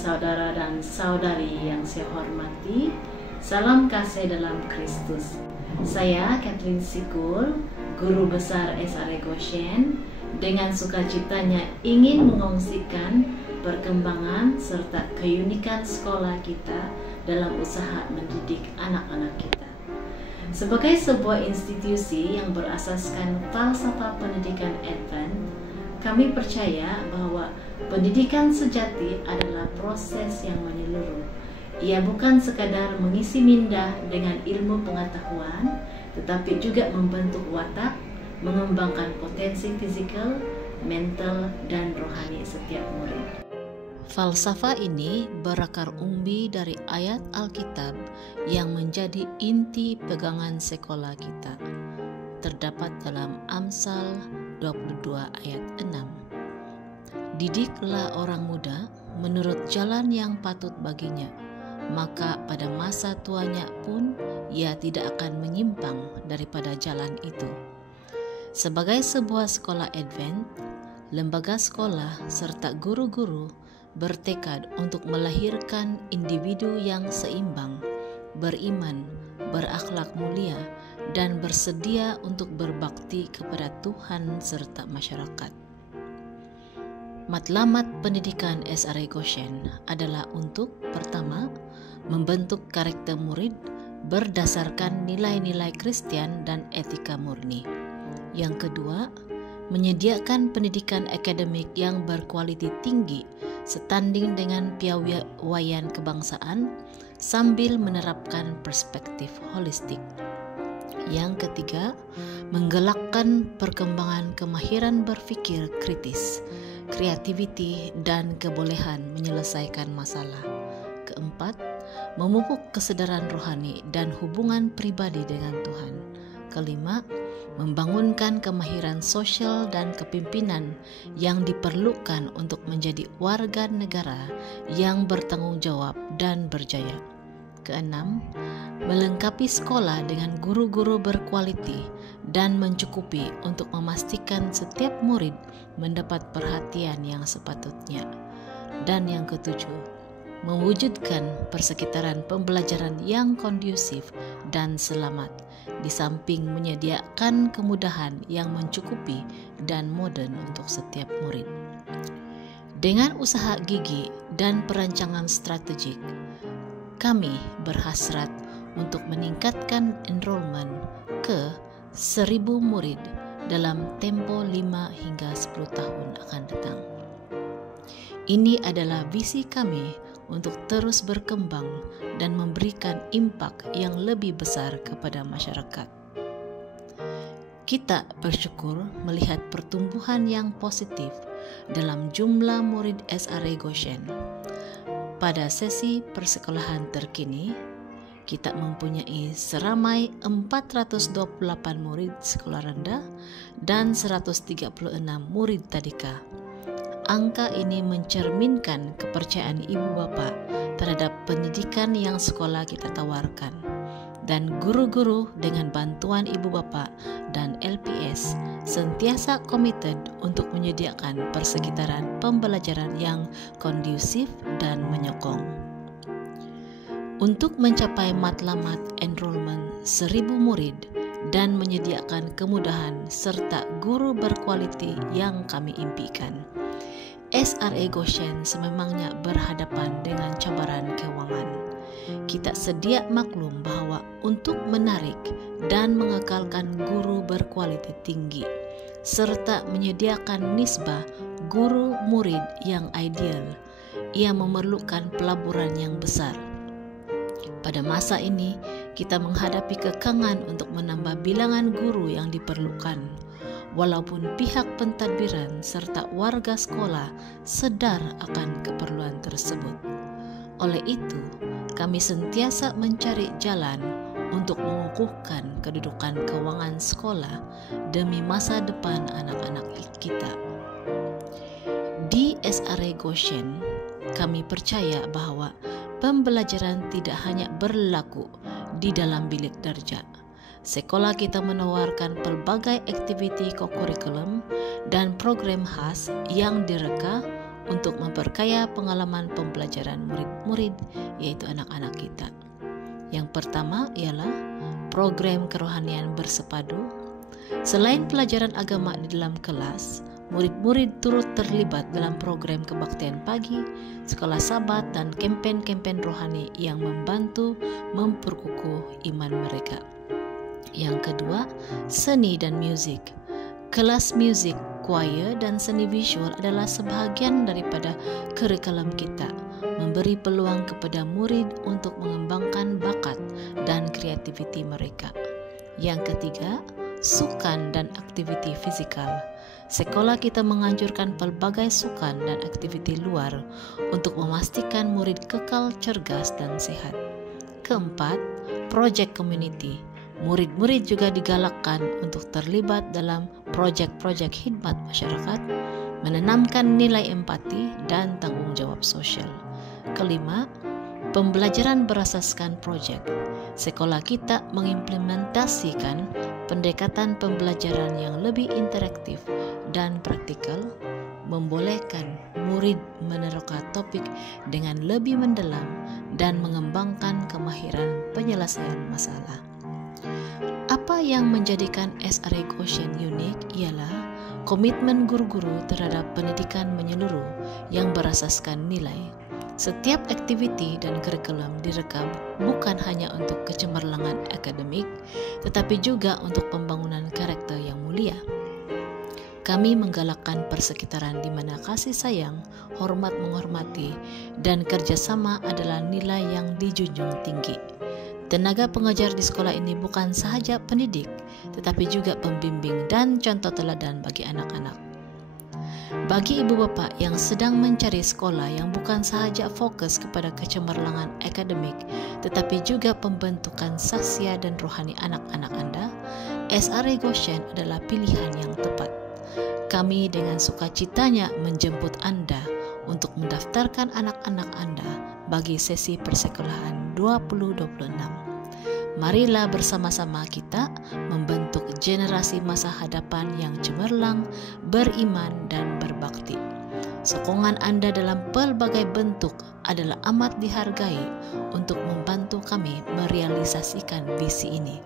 saudara dan saudari yang saya hormati, salam kasih dalam Kristus. Saya Catherine Sikul, Guru Besar SRE Goshen, dengan sukacitanya ingin mengongsikan perkembangan serta keunikan sekolah kita dalam usaha mendidik anak-anak kita. Sebagai sebuah institusi yang berasaskan falsafah pendidikan Advent, kami percaya bahwa pendidikan sejati adalah proses yang menyeluruh. Ia bukan sekadar mengisi minda dengan ilmu pengetahuan, tetapi juga membentuk watak, mengembangkan potensi fisikal, mental, dan rohani setiap murid. Falsafah ini berakar umbi dari ayat Alkitab yang menjadi inti pegangan sekolah kita. Terdapat dalam Amsal 22 ayat 6. Didiklah orang muda menurut jalan yang patut baginya, maka pada masa tuanya pun ia tidak akan menyimpang daripada jalan itu. Sebagai sebuah sekolah Advent, lembaga sekolah serta guru-guru bertekad untuk melahirkan individu yang seimbang, beriman, berakhlak mulia, dan bersedia untuk berbakti kepada Tuhan serta masyarakat. Matlamat pendidikan SRE Goshen adalah untuk, pertama, membentuk karakter murid berdasarkan nilai-nilai Kristen dan etika murni. Yang kedua, menyediakan pendidikan akademik yang berkualiti tinggi setanding dengan piawaian kebangsaan sambil menerapkan perspektif holistik. Yang ketiga, menggelakkan perkembangan kemahiran berpikir kritis, kreativiti, dan kebolehan menyelesaikan masalah. Keempat, memupuk kesadaran rohani dan hubungan pribadi dengan Tuhan. Kelima, membangunkan kemahiran sosial dan kepemimpinan yang diperlukan untuk menjadi warga negara yang bertanggung jawab dan berjaya. Keenam, melengkapi sekolah dengan guru-guru berkualiti dan mencukupi untuk memastikan setiap murid mendapat perhatian yang sepatutnya. Dan yang ketujuh, mewujudkan persekitaran pembelajaran yang kondusif dan selamat, di samping menyediakan kemudahan yang mencukupi dan modern untuk setiap murid. Dengan usaha gigih dan perancangan strategik, kami berhasrat untuk meningkatkan enrollment ke 1.000 murid dalam tempo 5 hingga 10 tahun akan datang. Ini adalah visi kami untuk terus berkembang dan memberikan impak yang lebih besar kepada masyarakat. Kita bersyukur melihat pertumbuhan yang positif dalam jumlah murid SRE Goshen. Pada sesi persekolahan terkini, kita mempunyai seramai 428 murid sekolah rendah dan 136 murid tadika. Angka ini mencerminkan kepercayaan ibu bapa terhadap pendidikan yang sekolah kita tawarkan, dan guru-guru dengan bantuan ibu bapa dan LPS sentiasa komited untuk menyediakan persekitaran pembelajaran yang kondusif dan menyokong. Untuk mencapai matlamat enrollment 1.000 murid dan menyediakan kemudahan serta guru berkualiti yang kami impikan, SRE Goshen sememangnya berhadapan dengan cabaran keuangan. Kita sedia maklum bahwa untuk menarik dan mengekalkan guru berkualiti tinggi serta menyediakan nisbah guru murid yang ideal, ia memerlukan pelaburan yang besar. Pada masa ini, kita menghadapi kekangan untuk menambah bilangan guru yang diperlukan, walaupun pihak pentadbiran serta warga sekolah sadar akan keperluan tersebut. Oleh itu, kami sentiasa mencari jalan untuk mengukuhkan kedudukan keuangan sekolah demi masa depan anak-anak kita. Di SRE Goshen, kami percaya bahwa pembelajaran tidak hanya berlaku di dalam bilik darjah. Sekolah kita menawarkan pelbagai aktiviti kokurikulum dan program khas yang direka untuk memperkaya pengalaman pembelajaran murid-murid, yaitu anak-anak kita. Yang pertama ialah program kerohanian bersepadu. Selain pelajaran agama di dalam kelas, murid-murid turut terlibat dalam program kebaktian pagi, sekolah sabat, dan kempen-kempen rohani yang membantu memperkukuh iman mereka. Yang kedua, seni dan musik. Kelas musik, choir, dan seni visual adalah sebahagian daripada kurikulum kita, memberi peluang kepada murid untuk mengembangkan bakat dan kreativiti mereka. Yang ketiga, sukan dan aktiviti fisikal. Sekolah kita menganjurkan pelbagai sukan dan aktiviti luar untuk memastikan murid kekal cergas dan sehat. Keempat, project community. Murid-murid juga digalakkan untuk terlibat dalam projek-projek khidmat masyarakat, menanamkan nilai empati dan tanggung jawab sosial. Kelima, pembelajaran berasaskan projek. Sekolah kita mengimplementasikan pendekatan pembelajaran yang lebih interaktif dan praktikal, membolehkan murid menerka topik dengan lebih mendalam dan mengembangkan kemahiran penyelesaian masalah. Apa yang menjadikan SRA Goshen unik ialah komitmen guru-guru terhadap pendidikan menyeluruh yang berasaskan nilai. Setiap aktiviti dan kurikulum direkam bukan hanya untuk kecemerlangan akademik, tetapi juga untuk pembangunan karakter yang mulia. Kami menggalakkan persekitaran di mana kasih sayang, hormat menghormati, dan kerjasama adalah nilai yang dijunjung tinggi. Tenaga pengajar di sekolah ini bukan sahaja pendidik, tetapi juga pembimbing dan contoh teladan bagi anak-anak. Bagi ibu bapa yang sedang mencari sekolah yang bukan sahaja fokus kepada kecemerlangan akademik, tetapi juga pembentukan sahsia dan rohani anak-anak Anda, SRA Goshen adalah pilihan yang tepat. Kami dengan sukacitanya menjemput Anda untuk mendaftarkan anak-anak Anda bagi sesi persekolahan 2026. Marilah bersama-sama kita membentuk generasi masa hadapan yang cemerlang, beriman, dan berbakti. Sokongan Anda dalam pelbagai bentuk adalah amat dihargai untuk membantu kami merealisasikan visi ini.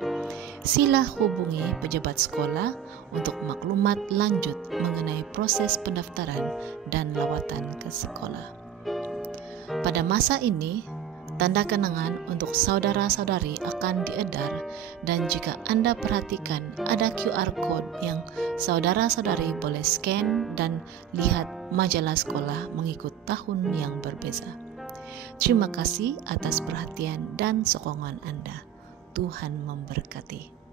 Sila hubungi pejabat sekolah untuk maklumat lanjut mengenai proses pendaftaran dan lawatan ke sekolah. Pada masa ini, tanda kenangan untuk saudara-saudari akan diedar, dan jika Anda perhatikan ada QR code yang saudara-saudari boleh scan dan lihat majalah sekolah mengikut tahun yang berbeza. Terima kasih atas perhatian dan sokongan Anda. Tuhan memberkati.